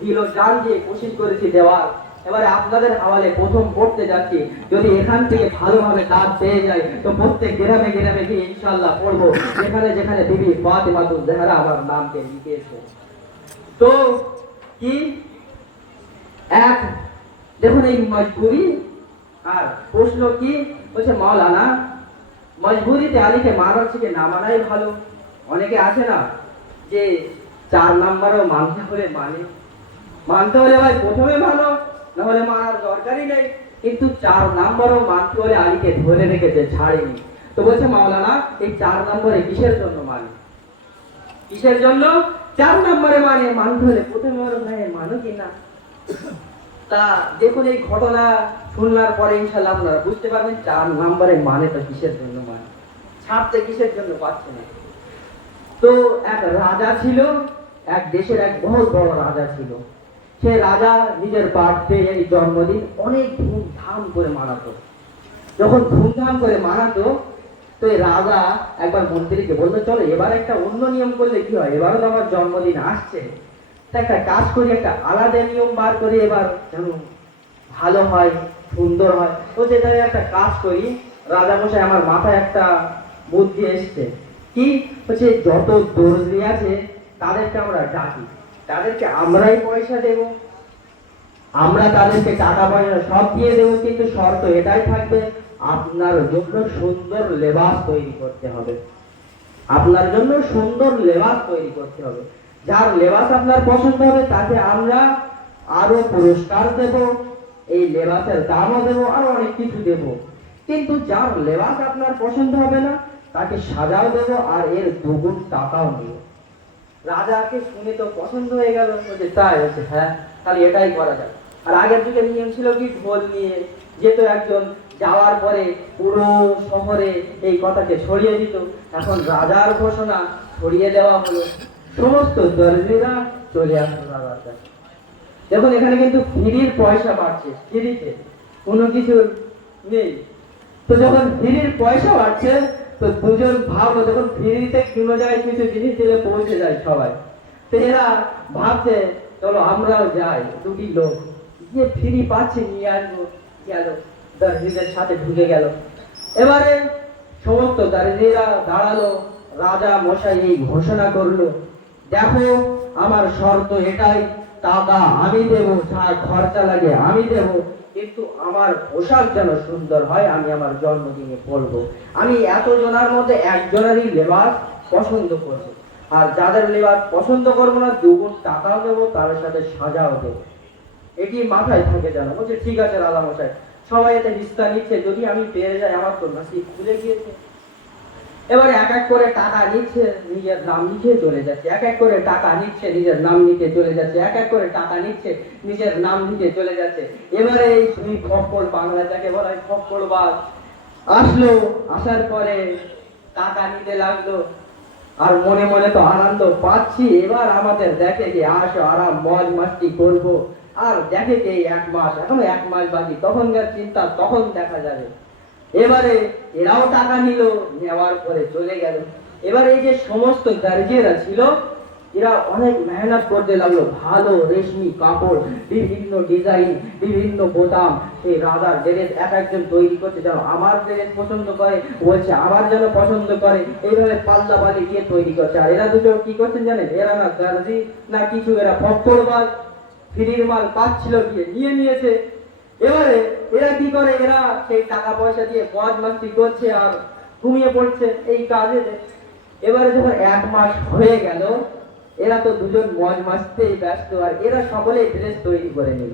দিল জান দিয়ে কোশিশ করেছি দেওয়ার। এবারে আপনাদের হাওয়ালে প্রথম পড়তে যাচ্ছি, যদি এখান থেকে ভালোভাবে লাভ পেয়ে যায় তো প্রত্যেক গ্রামে গ্রামে গিয়ে ইনশাআল্লাহ পড়বো, যেখানে যেখানে বিবি ফাতিমাতুজ জাহরা আমার নামকে লিখেছে। তো কি এক দেখুন এই মজবুরি আর প্রশ্ন কি বলছে, মাওলানা মজবুরিতে আলীকে মানার থেকে না মানাই ভালো। অনেকে আছে না যে 4 নাম্বারও মানতে হলে মানতে হলে ভাই প্রথমে ভালো, না হলে মানার দরকারই নেই। কিন্তু 4 নাম্বারও মানতে হলে আলীকে ধরে রেখেছে, ছাড়েনি। তো বলছে মাওলানা এই 4 নম্বরে কিসের জন্য মানে, কিসের জন্য 4 নম্বরে মানে মানতে হলে প্রথমে মানো কি না। তা দেখুন এই ঘটনা শুনলার পরে ইনশাআল্লাহ আপনারা বুঝতে পারবেন 4 নম্বরে মানে তো কিসের জন্য মানে, ছাড়তে কিসের জন্য পাচ্ছে না। তো এক রাজা ছিল, এক দেশের এক বহুত বড় রাজা ছিল। সে রাজা নিজের বার্থডে এই জন্মদিন অনেক ধুমধাম করে মানাতো। যখন ধুমধাম করে মানাতো তো এই রাজা একবার মন্ত্রীকে বললো, চলো এবার একটা অন্য নিয়ম করলে কি হয়, এবারও তো আমার জন্মদিন আসছে, তাই একটা কাজ করি, একটা আলাদা নিয়ম বার করি, এবার যেন ভালো হয়, সুন্দর হয়। তো যেটাই একটা কাজ করি, রাজা মশাই আমার মাথায় একটা বুদ্ধি এসছে। কি হচ্ছে, যত দর্জি আছে তাদেরকে আমরা ডাকি, তাদেরকে আমরাই পয়সা দেব, আমরা তাদেরকে টাকা পয়সা সব দিয়ে দেবো, কিন্তু শর্ত এটাই থাকবে আপনার জন্য সুন্দর লেবাস তৈরি করতে হবে, আপনার জন্য সুন্দর লেবাস তৈরি করতে হবে। যার লেবাস আপনার পছন্দ হবে তাকে আমরা আরো পুরস্কার দেব, এই লেবাসের দামও দেব, আরো অনেক কিছু দেব। কিন্তু যার লেবাস আপনার পছন্দ হবে না তাকে সাজাও দেব, আর এর 2 গুণ টাকাও নেব। রাজাকে শুনে তো পছন্দ হয়ে গেল, বলছে তাই হচ্ছে, হ্যাঁ তাহলে এটাই করা যায়। আর আগের যুগের নিয়ম ছিল কি, ঢোল নিয়ে যেত একজন, যাওয়ার পরে পুরো শহরে এই কথাকে ছড়িয়ে দিত। এখন রাজার ঘোষণা ছড়িয়ে দেওয়া হলো, সমস্ত দর্জিরা চলে আসলো রাজার কাছে। দেখুন এখানে কিন্তু ফ্রির পয়সা বাড়ছে, ফ্রিতে কোনো কিছু নেই। তো যখন ফ্রির পয়সা বাড়ছে তো দুজন ভাবলো, যখন ফ্রিতে কোনো জায়গায় কিছু জিনিস দিলে পৌঁছে যায় সবাই, তো এরা ভাবছে চলো আমরাও যাই, 2টি লোক গিয়ে ফ্রি পাচ্ছে নিয়ে আসবো। গেল, দর্জিদের সাথে ঢুকে গেল। এবারে সমস্ত দর্জিরা দাঁড়ালো, রাজা মশাই এই ঘোষণা করলো, দেখো আমার শর্ত এটাই, টাকা আমি দেব, যা খরচা লাগে আমি দেব, কিন্তু আমার পোশাক যেন সুন্দর হয়, আমি আমার জন্মদিনে পরবো। আমি এতজনের মধ্যে একজনেরই লেবাস পছন্দ করবো, আর যাদের লেবাস পছন্দ করবো না 2 গুণ টাকাও দেবো, তার সাথে সাজাও দেবো। এটি মাথায় থাকে যেন। বলছে ঠিক আছে রাজা মশাই। সবাই এতে হিস্সা নিচ্ছে, যদি আমি পেয়ে যাই আমার তো নসিব খুলে গিয়েছে। এবারে এক এক করে টাকা নিচ্ছে, নিজের নাম লিখে চলে যাচ্ছে, এক এক করে টাকা নিচ্ছে, নিজের নাম লিখে চলে যাচ্ছে, এক এক করে টাকা নিচ্ছে, নিজের নাম লিখে চলে যাচ্ছে। এবারে এই 2 ফক্কর, বাংলা যাকে বলা হয় ফক্করবাজ, আসলো, আসার পরে টাকা নিতে লাগলো। আর মনে মনে তো আনন্দ পাচ্ছি, এবার আমাদের দেখে যে আসো আরাম মজ মাস্তি করবো। আর দেখে যে 1 মাস, এখনো 1 মাস বাকি, তখনকার চিন্তা তখন দেখা যাবে। এবারে এরাও টাকা নিল, নেওয়ার পরে চলে গেল। এবার এই যে সমস্ত দর্জিরা ছিল, এরা অনেক মেহনত করতে লাগলো, ভালো রেশমি কাপড়, বিভিন্ন ডিজাইন, বিভিন্ন বোতাম, সেই রাজার ড্রেস এক একজন তৈরি করছে, যেন আমার ড্রেস পছন্দ করে, বলছে আমার যেন পছন্দ করে, এইভাবে পাল্লা বালি দিয়ে তৈরি করছে। আর এরা দুটো কি করছেন জানেন, এরা না দর্জি না কিছু, এরা ফক্করবাজ, ফ্রির মাল পাচ্ছিল গিয়ে নিয়ে নিয়েছে। এবারে এরা কি করে, এরা সেই টাকা পয়সা দিয়ে মজ মাস্তি করছে আর ঘুমিয়ে পড়ছে এই কাজে। এবারে যখন 1 মাস হয়ে গেল, এরা তো দুজন মজ মাস্তিতেই ব্যস্ত, আর এরা সকলে ড্রেস তৈরি করে নিল।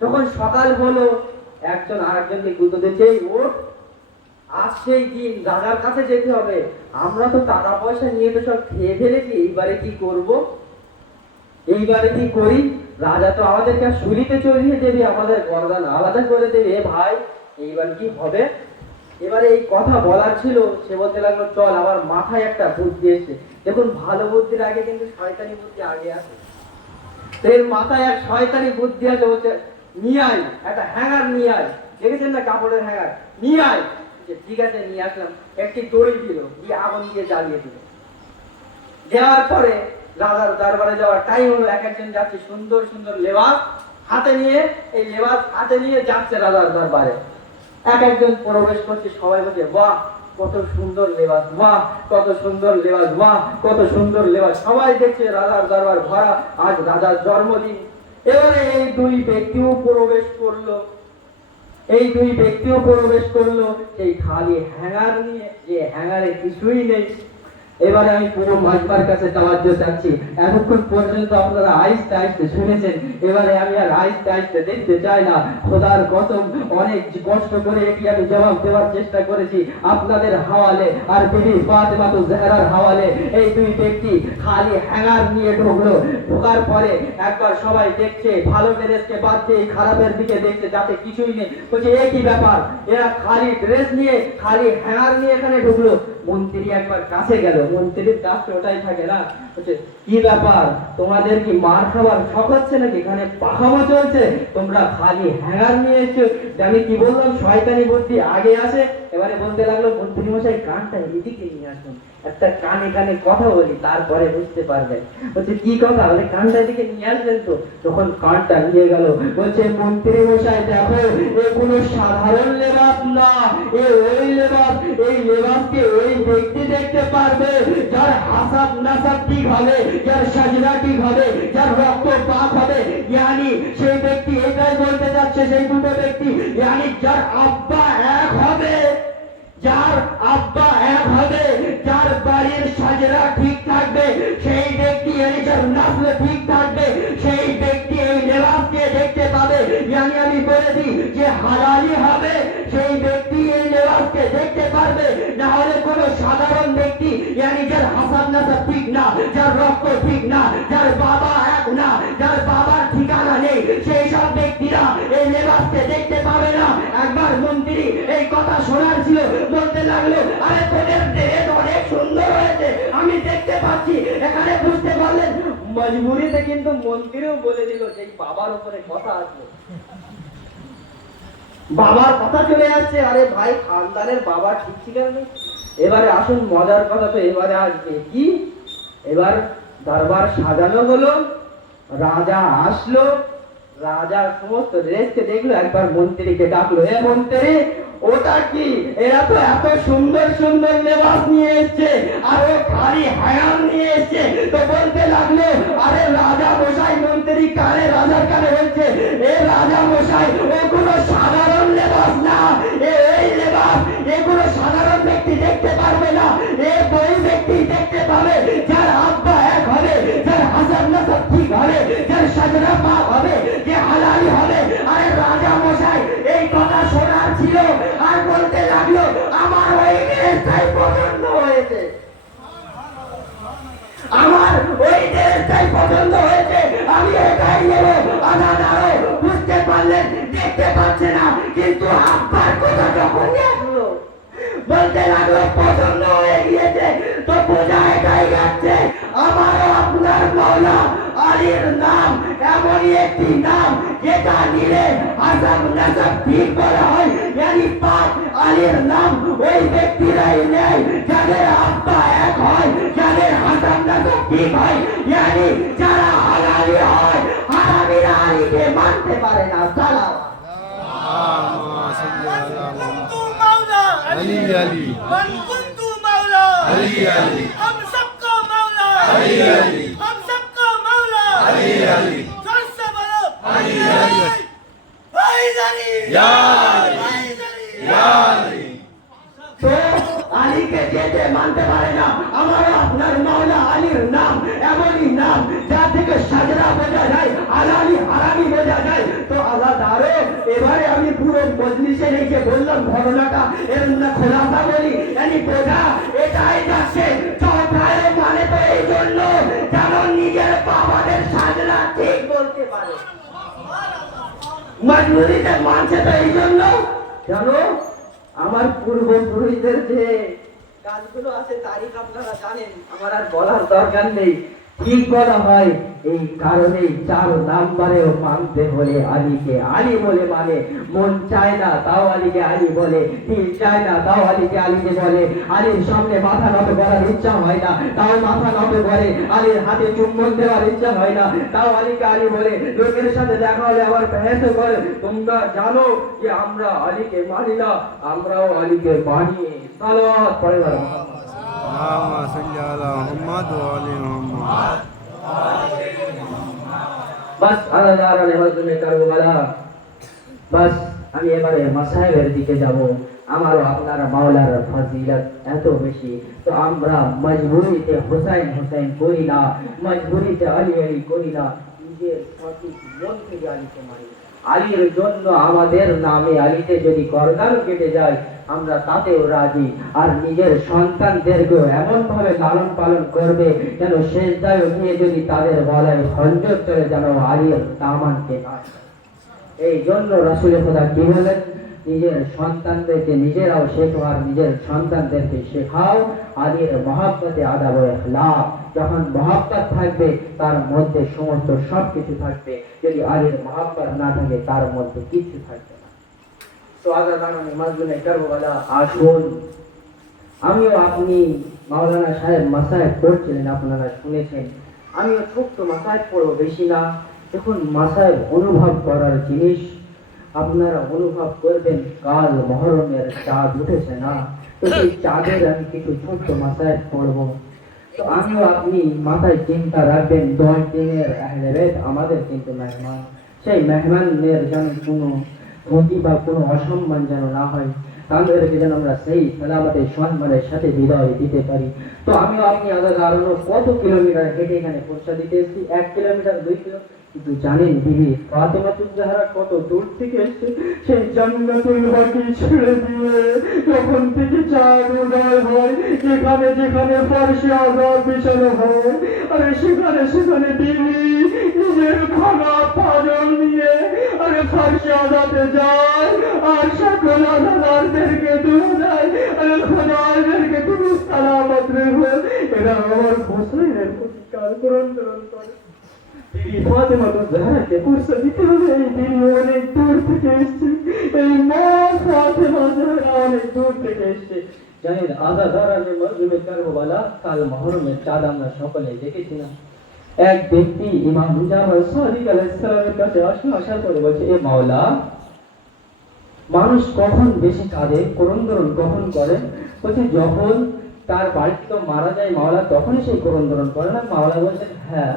যখন সকাল হলো, একজন আরেকজনকে গুঁতো দিচ্ছে, ওর আজ সেই দিন, রাজার কাছে যেতে হবে, আমরা তো টাকা পয়সা নিয়ে তো সব খেয়ে ফেলেছি, এইবারে কি করব, এইবারে কি করি, রাজা তো আমাদেরকে শুলিতে চড়িয়ে দেবে, আমাদের গর্দান আলাদা করে দেবে, ভাই এইবার কি হবে। এবারে এই কথা বলার ছিল, সে বলতে লাগলো চল আমার মাথায় একটা বুদ্ধি এসছে। দেখুন ভালো বুদ্ধির আগে কিন্তু শয়তানি বুদ্ধি আগে আসে। এর মাথায় এক শয়তানি বুদ্ধি আছে, বলছে নিয়ে আয় একটা হ্যাঙ্গার নিয়ে আয়, দেখেছেন না কাপড়ের হ্যাঙ্গার, নিয়ে আয়। ঠিক আছে নিয়ে আসলাম, একটি দড়ি দিল, দিয়ে আগুন দিয়ে জ্বালিয়ে দিল। দেওয়ার পরে রাজার দরবারে যাওয়ার টাইম হলো, এক একজন যাচ্ছে সুন্দর সুন্দর লেবাস হাতে নিয়ে, এই লেবাস হাতে নিয়ে যাচ্ছে রাজার দরবারে। এক একজন প্রবেশ করছে, সবাই বলছে বাহ কত সুন্দর লেবাস, বাহ কত সুন্দর লেবাস, বাহ কত সুন্দর লেবাস। সবাই দেখছে রাজার দরবার ভরা, আজ রাজার জন্মদিন। এবারে এই দুই ব্যক্তিও প্রবেশ করলো, এই দুই ব্যক্তিও প্রবেশ করলো সেই খালি হ্যাঙ্গার নিয়ে, যে হ্যাঙ্গারে কিছুই নেই। এবারে আমি পুরো মাঝবার কাছে তাওয়াজ্জু চাচ্ছি। এতক্ষণ পর্যন্ত আপনারা আইস্তে আইস্তে শুনেছেন, এবারে আমি আর আইস্তে আইস্তে দেখতে চাই না। খোদার কসম অনেক কষ্ট করে এটি আমি জবাব দেওয়ার চেষ্টা করেছি আপনাদের হাওয়ালে আর বিবি ফাতেমাতুজ জাহরার হাওয়ালে। এই দুই ব্যক্তি খালি হ্যাঙ্গার নিয়ে ঢুকলো, ঢোকার পরে একবার সবাই দেখছে, ভালো ড্রেসকে বাদ দিয়ে খারাপের দিকে দেখছে যাতে কিছুই নেই। বলছে এ কি ব্যাপার, এরা খালি ড্রেস নিয়ে খালি হ্যাঙ্গার নিয়ে এখানে ঢুকলো। মন্ত্রী একবার কাছে গেল, মন্ত্রীর কাজ ওটাই থাকে না, বলছে কি ব্যাপার তোমাদের কি মার খাবার শখ হচ্ছে নাকি, এখানে পাখামো চলছে, তোমরা খালি হ্যাঙ্গার নিয়ে এসছো। আমি কি বললাম শয়তানি বুদ্ধি আগে আসে। এবারে বলতে লাগলো মন্ত্রী মশাই কানটা এদিকে নিয়ে আসুন, একটা কানে কানে কথা বলি তারপরে বুঝতে পারবেন। বলছে কি কথা, বলে কানটা এদিকে নিয়ে আসবেন তো। তখন কানটা নিয়ে গেল, বলছে মন্ত্রী মশাই দেখো এ কোনো সাধারণ লেবাস না, এ ওই লেবাস, এই লেবাসকে ওই ব্যক্তি দেখতে পারবে যার হাসাব নাসাব ঠিক হবে, যার সাজরা ঠিক হবে, যার রক্ত পাক হবে। ইয়ানি সেই ব্যক্তি, এটাই বলতে যাচ্ছে সেই দুটো ব্যক্তি, ইয়ানি যার আব্বা এক হবে, যার আব্বা এক হবে, যার বাড়ির সাজরা ঠিক থাকবে সেই ব্যক্তি, যার নাসল ঠিক থাকবে সেই ব্যক্তি এই লেবাসকে দেখতে পাবে। ইয়ানি আমি বলেছি যে হালালি হবে সেই ব্যক্তি এই লেবাসকে দেখতে পারবে, না হলে কোনো সাধারণ ব্যক্তি, ইয়ানি যার হাসাব নাসাব ঠিক না, যার রক্ত ঠিক না, যার বাবা এক না, যার বাবার ঠিকানা নেই, সেই সব ব্যক্তিরা এই লেবাসকে দেখতে পাবে না। একবার মন্ত্রী এই কথা শোনার ছিল, বলতে লাগলো আরে তোদের ড্রেস অনেক সুন্দর হয়েছে আমি দেখতে পাচ্ছি। এখানে বুঝতে পারলেন মজবুরিতে কিন্তু মন্ত্রীও বলে দিল যে বাবার উপরে কথা আসবে, বাবার কথা চলে আসছে। আরে ভাই খানদানের বাবা ঠিক ছিলেন না। এবারে আসুন মজার কথা তো এবারে আসবে কি, এবার দরবার সাজানো হলো, রাজা আসলো, রাজা সমস্ত ড্রেসকে দেখলো, একবার মন্ত্রীকে ডাকলো, এ মন্ত্রী ওটা কি, এরা তো এত সুন্দর সুন্দর লেবাস নিয়ে এসছে আর ও খালি হ্যাঙ্গার নিয়ে এসছে। তো বলতে লাগলো আরে রাজা মশাই, মন্ত্রী কানে রাজার কানে বলছে এ রাজা মশাই ওগুলো সাধারণ লেবাস না, এই লেবাস এগুলো সাধারণ ব্যক্তি দেখতে পারবে না, এ ওই ব্যক্তি দেখতে পাবে যার আব্বা এক হবে, যার হাসাব নাসাব ঠিক হবে, যার সাজরা পাক হবে, যে হালালি হবে। আরে রাজা মশাই এই কথা শোনার ছিল, আর বলতে লাগলো আমার ওই ড্রেসটাই পছন্দ হয়েছে, আমার ওই ড্রেসটাই পছন্দ হয়েছে, আমি এটাই নেব। আজান আরো বুঝতে পারলেন, দেখতে পাচ্ছে না কিন্তু আব্বার কথা যখন আসলো, বলতে লাগলো পছন্দ হয়ে গিয়েছে, তো বোঝা এটাই যাচ্ছে আমারও আপনার মাওলা আলীর নাম এমনই একটি নাম যেটা নিলে হাসাব নাসাব ঠিক বলা হয়। ইয়ানি পাক আলীর নাম ওই ব্যক্তিরাই নেয় যাদের আব্বা এক হয়, যাদের হাসাব নাসাব ঠিক হয়, ইয়ানি যারা হালালি হয়। হারামিরা আলীকে মানতে পারে না। সালাম अली अली من كنت مولى अली अली हम सबका मौला अली अली हम सबका मौला अली अली जोर से बोलो अली अली वाहिद अली या वाहिद अली या अली তো আলীকে যেতে মানতে পারে না। আমার আপনার মাওলা আলীর নাম এমনই নাম যা থেকে সাজরা বোঝা যায়, হালালি হারামি বোঝা যায়। তো আলাদারো এবারে আমি পুরো মজলিসে রেখে বললাম ঘটনাটা, এর না খোলাসা বলি, yani বোঝা এটাই যাচ্ছে চৌথায় মানে তো এই জন্য যেন নিজের বাবাদের সাজরা ঠিক বলতে পারে, মজবুরিতে মানছে তো এই জন্য জানো আমার পূর্বপুরুষদের যে কাজগুলো আছে তারিখ আপনারা জানেন, আমার আর বলার দরকার নেই। ঠিক বলা হয়। এই কারণেই 4 নাম্বারেও মানতে হলে আলীকে আলী বলে মানে। মন চায় না তাও আলীকে আলী বলে, দিল চায় না তাও আলীকে আলীকে বলে। আলীর সামনে মাথা নত করার ইচ্ছা হয় না তাও মাথা নত করে। আলীর হাতে চুম্বন দেওয়ার ইচ্ছা হয় না তাও আলীকে আলী বলে। লোকের সাথে দেখা হলে আবার বহস করে। তোমরা জানো যে আমরা আলীকে মানি না, আমরাও আলীকে মানি। সালাত পড়ে বলো। اللهم صل على محمد وآل محمد বাস আলাদা নেমাজে কারবালা। বাস আমি এবারে মাসায়েবের দিকে যাব। আমারও আপনার মাওলার ফজিলত এত বেশি, তো আমরা মজবুরিতে হুসাইন হুসাইন করি না, মজবুরিতে আলী আলী করি না, নিজের সঠিক মন থেকে আলীকে মানি। আলীর জন্য আমাদের নামে আলীতে যদি গর্দান কেটে যায় আমরা তাতেও রাজি। আর নিজের সন্তানদেরকেও এমন ভাবে লালন পালন করবে যেন শেষদায় গিয়ে যদি তাদের গলায় খঞ্জর চলে যেন আলীর দামানকে না। এই জন্য রাসূল খোদা কি বলেন, নিজের সন্তানদেরকে নিজেরাও শেখো আর নিজের সন্তানদেরকে শেখাও আলীর মহব্বতে আদাব ও ইখলাক। যখন মহব্বত থাকবে তার মধ্যে সমস্ত সবকিছু থাকবে, যদি আলীর মহব্বত না থাকে তার মধ্যে কিছু থাকবে না। তো আগামী মাজলুমে কারবালা আসুন, আমিও আপনি মাওলানা সাহেব মাসায়েব পড়ছিলেন, আপনারা শুনেছেন। আমিও ছোট্ট মাসায়েব পড়বো, বেশি না। দেখুন মাসায়েব অনুভব করার জিনিস। আপনারা অনুভব করবেন কাল মহরমের চাঁদ উঠেছে না, তো সেই চাঁদের আমি কিছু ছোট্ট মাসায়েব পড়বো। তো আমিও আপনি মাথায় চিন্তা রাখবেন 10 দিনের আহলে বাইত আমাদের কিন্তু মেহমান। সেই মেহমানের যেন কোনো ক্ষতি বা কোনো অসম্মান যেন না হয়, তাদেরকে যেন আমরা সেই সালামতে সম্মানের সাথে বিদায় দিতে পারি। তো আমিও আপনি আরো কত কিলোমিটার হেঁটে এখানে পৌঁছা দিতে এসেছি, 1 কিলোমিটার 2 কিলোমিটার। কিন্তু জানেন বিবি ফাতেমাতুজ জাহরা কত দূর থেকে এসেছে, সেই জান্নাতুল বাকি ছেড়ে দিয়ে যখন থেকে চাঁদ উদয় হয়, যেখানে যেখানে ফারশে আযাব বিছানো হয়, আরে সেখানে সেখানে বিবি নিজের খানা পাজল নিয়ে আরে ফারশে আযাবে যায় আর সকল আযাবদেরকে দূর দেয়। আরে খোদাদেরকে তুমি সালামত রেখো। এরা আমার হোসেনের প্রতি কাল করুন করে ফাতেমাতুজ জাহরাকে কুরসা দিতে হবে। এই দিন অনেক দূর থেকে এসেছে, এই মা ফাতেমা জাহরা অনেক দূর থেকে এসেছে। জানেন আজাদারানে মাজলুমে কারবালা কাল মহরমের চাঁদ আমরা সকলে দেখেছি না। এক ব্যক্তি ইমাম জাফর সাদিক আলাইহিস সালামের কাছে আসার পরে বলছে, এ মাওলা, মানুষ কখন বেশি কাঁদে, করন্দরণ কখন করে? বলছে যখন তার বাড়িতে তো মারা যায় মাওলা তখনই সেই করন্দরণ করে না? মাওলা বলছেন হ্যাঁ,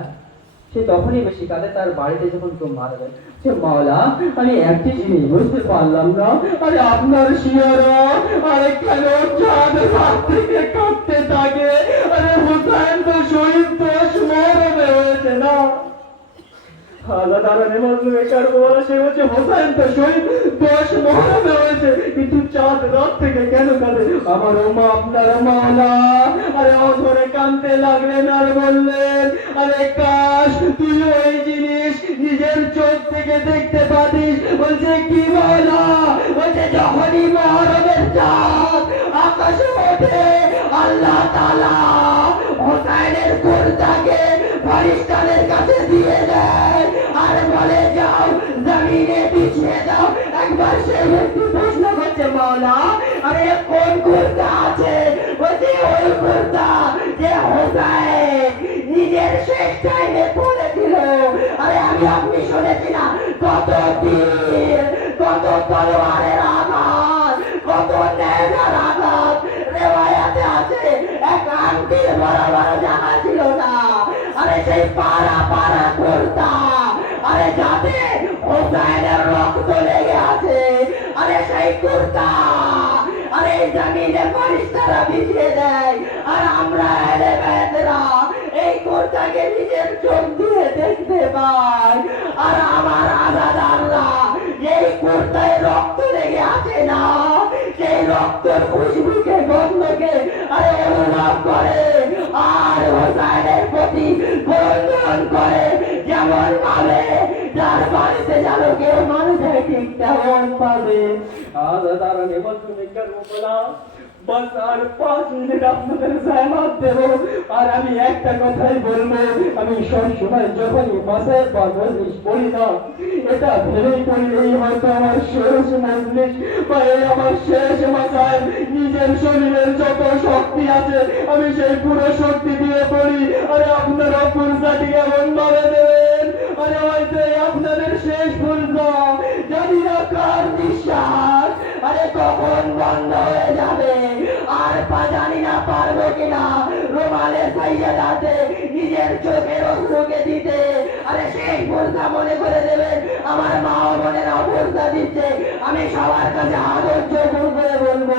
সে তখনই বেশি কাঁদে তার বাড়িতে যখন কেউ মারা যায়। সে মাওলা, আমি একটি জিনিস বুঝতে পারলাম না, আরে আপনার শিয়ারা আরে কেন চাঁদ রাত থেকে কাঁদতে থাকে? আরে হুসাইন তো শহীদ, তো মরবে হয়েছে না। আলাদারানে মাজলুমে কারবালা সে বলছে হোসেন তো শহীদ, 10 মহরমে হয়েছে, কিন্তু চাঁদ রাত থেকে কেন কাঁদে? আমার মা আপনার মাওলা আরে অধরে কাঁদতে লাগলেন আর বললেন, আরে কাশ তুই ওই জিনিস নিজের চোখ থেকে দেখতে পারিস। বলছে কি মাওলা? বলছে যখনই মহরমের চাঁদ আকাশে ওঠে আল্লাহ তাআলা হোসেনের কুরতাকে ফেরেশতাদের কাছে দিয়ে দেয় আর বলে যাও জমিনে বিছিয়ে দাও। একবার সে ব্যক্তি প্রশ্ন করছে, মাওলা আরে কোন কুরতা আছে? বলছে ওই কুরতা যে হোসেন নিজের শেষ টাইমে পড়েছিল। আরে আমি আপনি শুনেছি না কত তীর, কত তলোয়ারের আঘাত, কত নেজার আঘাত রেওয়ায়াতে আছে, এক আংটির বরাবর জানা ছিল না। আরে সেই পাড়া পাড়া কুরতা, আরে যাতে হোসেনের রক্ত লেগে আছে, আরে সেই কুরতা আরে জমিনে ফেরেশতারা বিছিয়ে দেয় আর আমরা আহলে বাইতরা এই কুরতাকে নিজের চোখ দিয়ে দেখতে পাই। আর আমার আজাদ আল্লাহ এই কুরতায় রক্ত লেগে আছে না, সেই রক্তের খুশবুকে গন্ধকে আরে অনুভব করে আর হোসেনের প্রতি ক্রন্দন করে। যেমন ভাবে যার বাড়িতে যেন কেউ মানুষের ঠিক তেমন পাবে আদাদার নিমন্ত্রণ করবো বস আর 5 মিনিট আপনাদের জামাত দেব আর আমি একটা কথাই বলবো আমি সব সময় যখনই মাসের পর মজলিস পড়ি না এটা ভেবেই পড়ি এই হয়তো আমার শেষ মজলিস বা এই আমার শেষ মাসায় নিজের শরীরের যত শক্তি আছে আমি সেই পুরো শক্তি দিয়ে পড়ি আরে আপনারা ফুলসাটি কেমন ভাবে দেবেন আরে হয়তো আপনাদের শেষ ফুলসা জানি না কার নিঃশ্বাস আরে কখন বন্ধ হয়ে যাবে আর জানি না পারবো কিনা রুমালে সাইয়াদাতে নিজের চোখের অশ্রুকে দিতে আরে সেই ফুলসা মনে করে দেবেন আমার মা ও বোনেরা ফুলসা দিচ্ছে আমি সবার কাছে আদর্য করে বলবো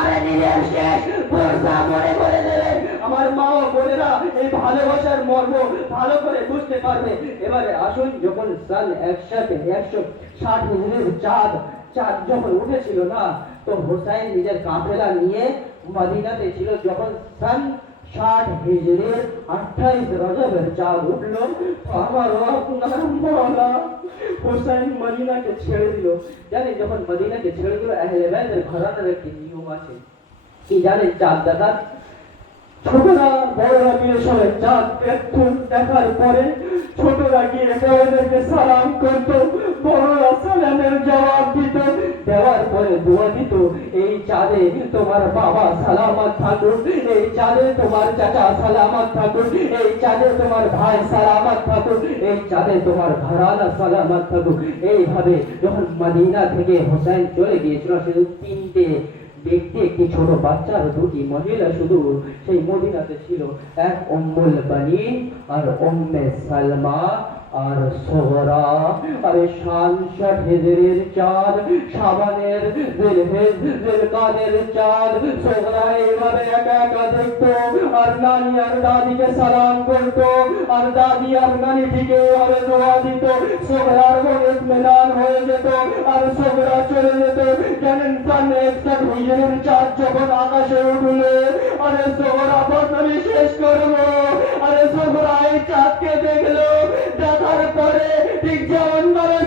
আরে নিজের শেষ ফুলসা মনে করে দেবেন আমার মা ও বোনেরা এই ভালোবাসার মর্ম ভালো করে বুঝতে পারবে এবারে আসুন যখন সাল একসাথে 160 হিজরির চাঁদ যখন উঠেছিল না তো হোসাইন নিজের কাফেলা নিয়ে মদিনাতে ছিল যখন সাল 60 হিজরির 28 রজবের চাঁদ উঠলো আমার আপনার মওলা হোসাইন মদিনাকে ছেড়ে দিল জানি যখন মদিনাকে ছেড়ে দিল আহলে বাইতের ঘরানার একটি নিয়ম আছে কি জানেন চাঁদ দেখার ছোটরা বড়রা গিয়ে সবাই চাঁদ দেখার পরে ছোটরা গিয়ে বড়দেরকে সালাম করতো বড়রা সালামের জবাব দিত দেওয়ার পরে দোয়া দিত এই চাঁদে তোমার বাবা সালামত থাকুক এই চাঁদে তোমার চাচা সালামত থাকুক এই চাঁদে তোমার ভাই সালামত থাকুক এই চাঁদে তোমার ঘরানা সালামত থাকুক এইভাবে যখন মদিনা থেকে হোসেন চলে গিয়েছিল শুধু 3টে ব্যক্তি একটি ছোট বাচ্চা আর 2টি মহিলা শুধু সেই মদিনাতে ছিল এক উম্মুল বানিন আর উম্মে সালমা আর সোহরা আর 60 হিজরির চাঁদ শাবানের জিলকাদের চাঁদ সোহরা এইভাবে একা একা দেখতো আর নানি আর দাদিকে সালাম করতো আর দাদি আর নানিটিকে আর দোয়া দিত সোহরার মনে ইতমিনান হয়ে যেত আর সোহরা চলে যেত জানেন সামনে 61 হিজরির চাঁদ যখন আকাশে উঠলো আরে সোহরা আমি শেষ করবো আরে সোহরা এই চাঁদকে দেখলো দেখার পরে ঠিক যেমন ভাবে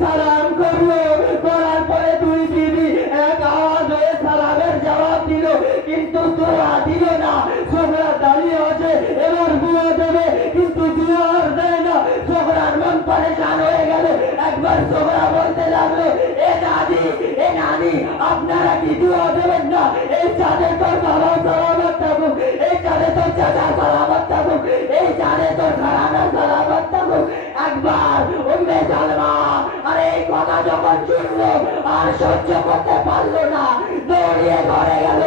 সালাম করলো করার পরে 2 দিদি এক আওয়াজ হয়ে সালামের জবাব দিল কিন্তু দোয়া দিল না সোহরা দাঁড়িয়ে আছে এবার দোয়া দেবে কিন্তু দোয়া আর দেয় না সোহরার মন পরেশান হয়ে গেল একবার সোহরা বলতে লাগলো এ দাদি এ নানি আপনারা কি দোয়া দেবেন না এই চাঁদে তোর বাবা সালামত থাকুক এই চাঁদে তোর চাচা সালামত থাকুক এই চাঁদে তোর ঘরানা সালামত থাকুক একবার উম্মে সালমা আরে এই কথা যখন শুনলো আর সহ্য করতে পারলো না দৌড়িয়ে ঘরে গেল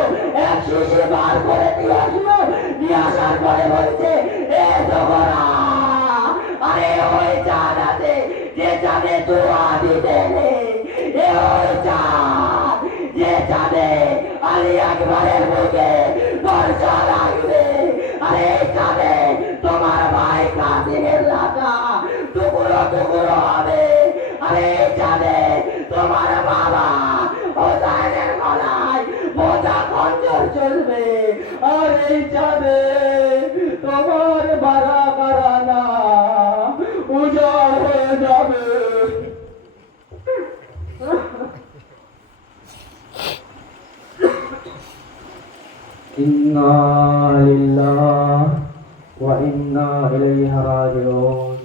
এক শিশি বার করে নিয়ে আসলো নিয়ে আসার পরে বলছে এ সোহরা আরে ওই চাঁদ আছে যে চাঁদে দোয়া দিতে নেই এ ওই চাঁদ যে চাঁদে আলী আকবরের বুকে বর্ষা লাগবে আরে এই চাঁদে তোমার ভাই কাসিমের লাগা টুকরো টুকরো হবে আরে এই চাঁদে তোমার বাবা হোসেনের গলায় মোজা খঞ্জর চলবে আর এই চাঁদে তোমার বাড়া বাড়ানা উজাড় হয়ে যাবে ইন্না লিল্লাহি ওয়া ইন্না ইলাইহি রাজিউন।